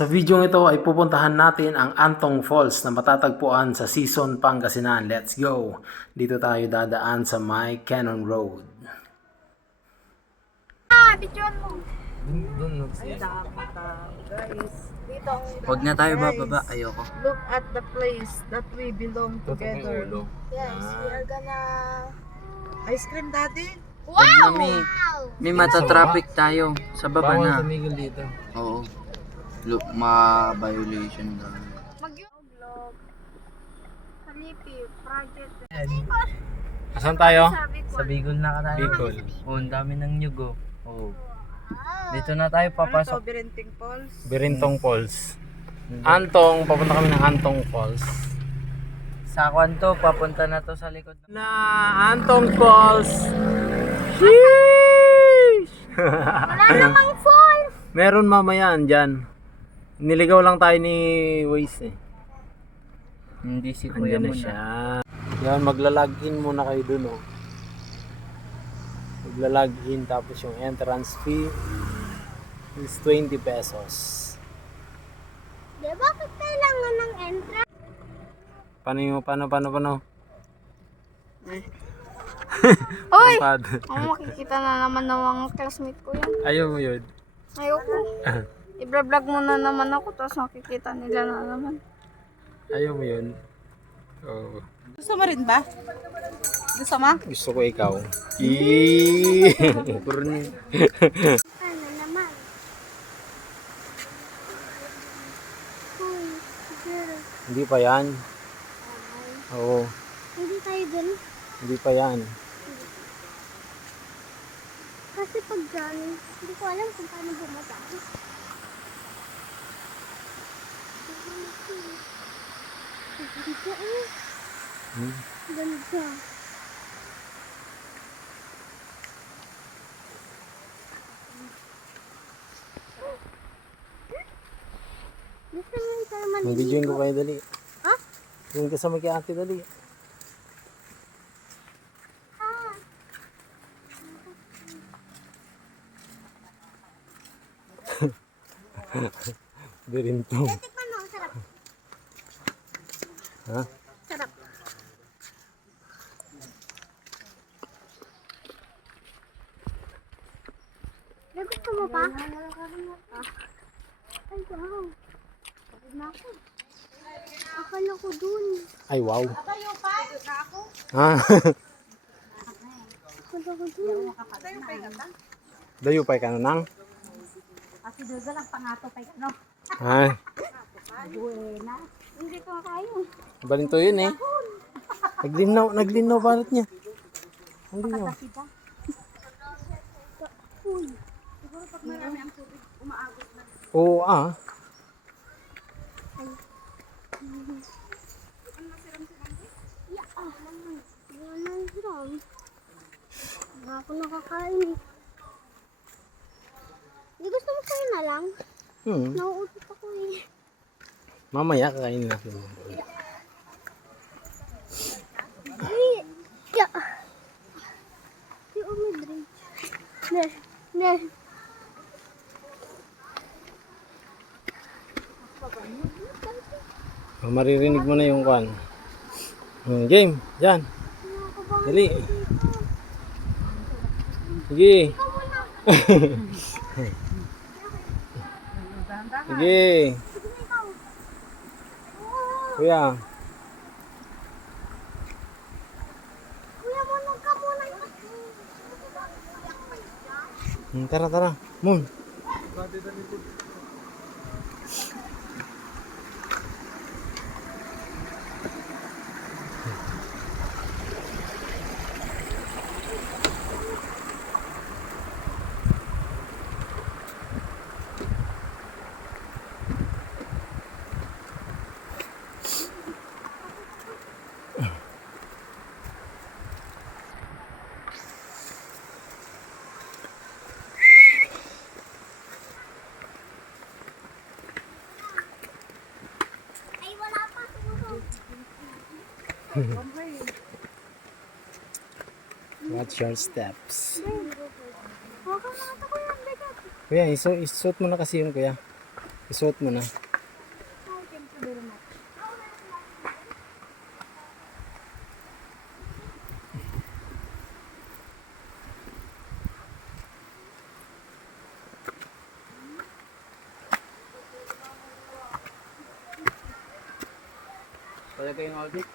Sa video ito ay pupuntahan natin ang Antong Falls na matatagpuan sa Sison, Pangasinan. Let's go! Dito tayo dadaan sa May Cannon Road. Picture mo. Ay, dami tao, guys. Dito ang Huwag na tayo Guys, bababa. Ayoko. Look at the place that we belong together. Yes, we are gonna... Ice cream, daddy? Wow! May mata-traffic tayo. Sa baba Bawal na. tumigil dito. Oo. Look, ma-violation na. Mag-vlog. Kalipi, project. Asan tayo? Sabi ko. Sa Bicol na ka tayo. Bicol. Oo, ang dami ng nyugo. Oo. Dito na tayo Ano to, papasok. Birenting Falls? Birintong Falls. Antong, papunta kami ng Antong Falls. Sa kwanto, papunta na to sa likod. Na Antong Falls. Sheesh! Wala namang falls. Meron mamaya dyan. Niligaw lang tayo ni Waze eh. Hindi si Kuya Andiyan na mo siya. na. Yan, magla-login muna kayo dun oh. Magla-login tapos yung entrance fee is 20 pesos. Di bakit kailangan ng entrance? Paano? Oy! Pad. Makikita na naman ng mga classmate ko yan. Ayaw mo yun. Ayoko. I-vlog mo na naman ako tapos makikita nila na naman. Ayaw mo yun. Oh. Gusto mo rin ba? Gusto mo? Gusto ko ikaw. Kurni. Ano naman? Hoy, girl. Hindi pa yan. Oo, Hindi tayo dun. hindi pa yan. Kasi pag dyan, hindi ko alam kung paano bumaba. Ganda eh. Hmm? Ganda. Gusto mo yung tayo Mag-videoin ko kayo dali. Ha? Doon ka sa may ate dali. Ah. Birintong. Tikman mo, sarap. Ha? Sarap. May gusto mo pa? Ay, wow. Pagod na ako. Akala ko dun. Ay, wow. Tayo pa? Na ako? Ha? Akala ko dun. Tayo pa yung gata? Dayo pa ka na nang? Kasi doon lang pangato pa no? Ha? Buena. Hindi ko kayo. Baling to yun eh. Naglinaw balot niya. Hindi niya. Uy. Oo ah. Wala lang. Wala ako nakakain eh. Hindi gusto mo kayo na lang? Nauutot ako eh. Mamaya kakainin natin. Uy! Ya! Si Umidri. Ne. Maririnig mo na yung kwan. Game, dyan. Dali. Sige. Sige. Kuya. Kuya, munong ka muna. Tara. Mun. Ay, wala pa. Watch your steps. Huwag ka mga ako yung bigat. Kuya, isuot mo na kasi yun, kuya. Isuot mo na. Talaga yung audit.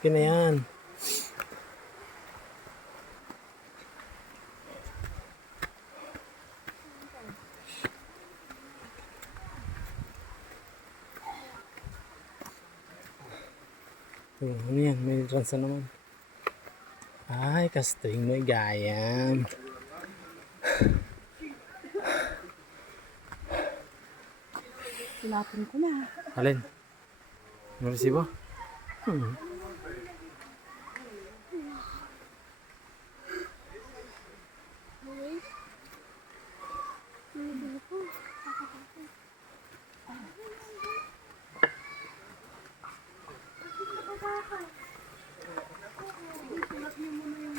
Okay na yan. Ano yan? May transa naman. Ay, kasting may gayam. Silapin ko na. Alin? May resibo?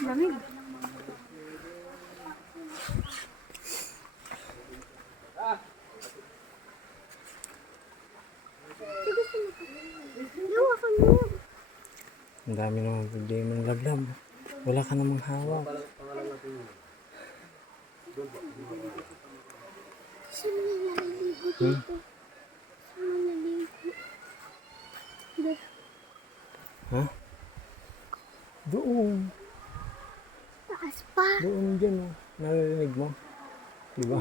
Lamig. Ang dami naman problema ng lablab. Wala ka namang hawak. Hmm? Ha? Doon. Taas pa. Doon dyan oh. Naririnig mo? Diba?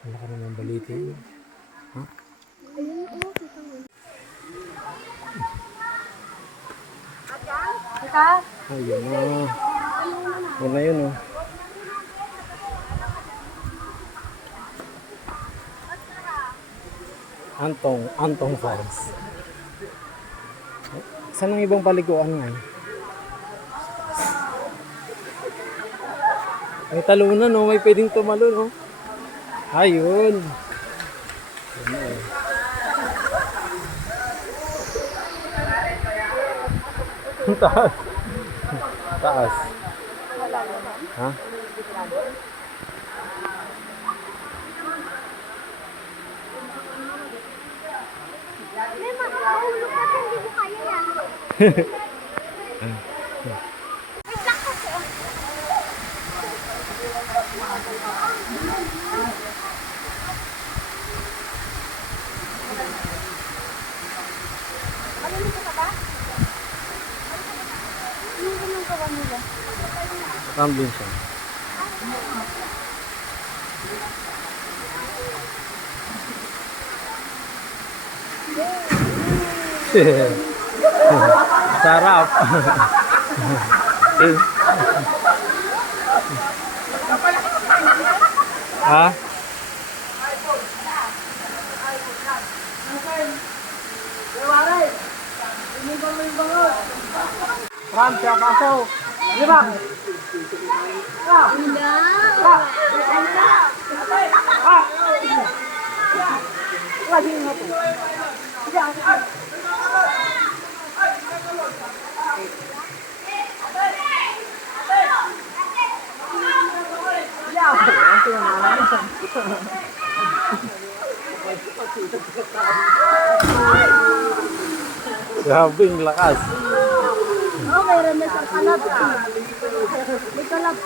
Wala ka namang balitin. Ha? Teka. Ayun na. Yun na yun oh. Antong Falls. Saan ang ibang paliguan nga? May talunan no, may pwedeng tumalo no. Ayun. Ang taas. Taas. Ha? May makakahulog ka, hindi ko kaya yan. Tumbling siya. Sarap. Ha? Ram, siya paso. Di ba? Grabe yung lakas. Oh, mayroon na siyang kalab. May kalab.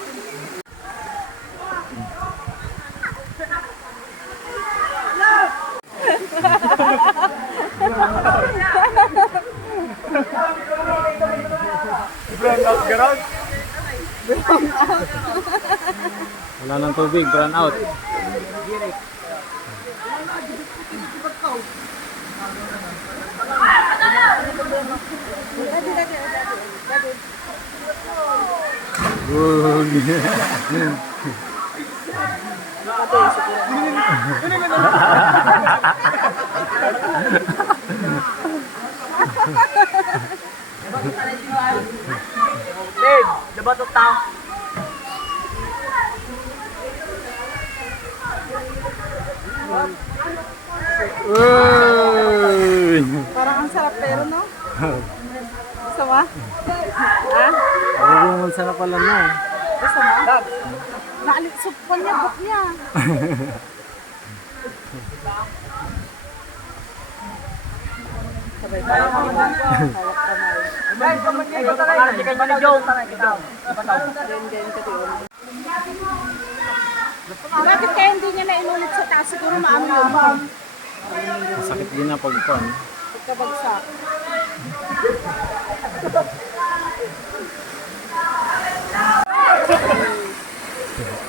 Wala nang tubig, brown out. Dabatot tao. Uy! Parang ang sarap pero no? Gusto mo? Ha? Ang sarap pala na. Gusto mo? Naalisip ko niya, book niya. Sabay tayo mga hawak kamay. Guys, ito tayo. Hindi kayo ba ni Joe? Bakit kaya hindi niya na inulit sa taas? Siguro maano yun. Masakit din na pagkuhan. Pagkabagsak.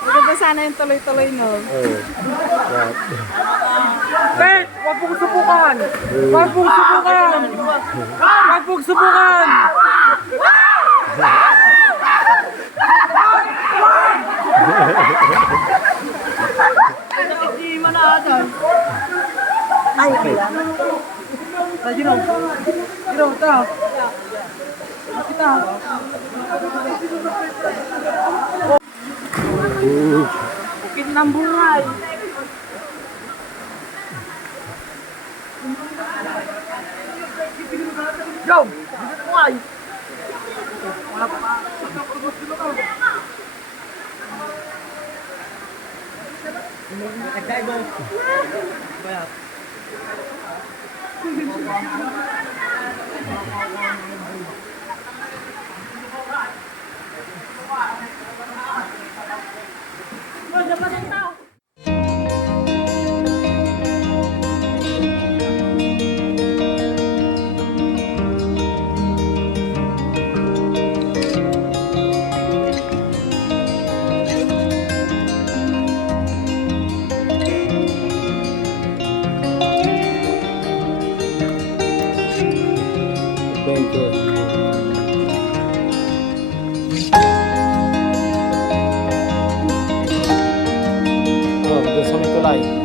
Maganda sana yung tuloy-tuloy, no? Oo. Bert, wag mong subukan! Wag mong subukan! Wag mong subukan! Hindi manaadan. Ay, wala. Sa Jerome. Jerome, ito. Kita. Bukid ng buhay. Go! Buhay! Wala pa. Nagdaibo. Bayat. Adventure. Oh, doon sa may tulay.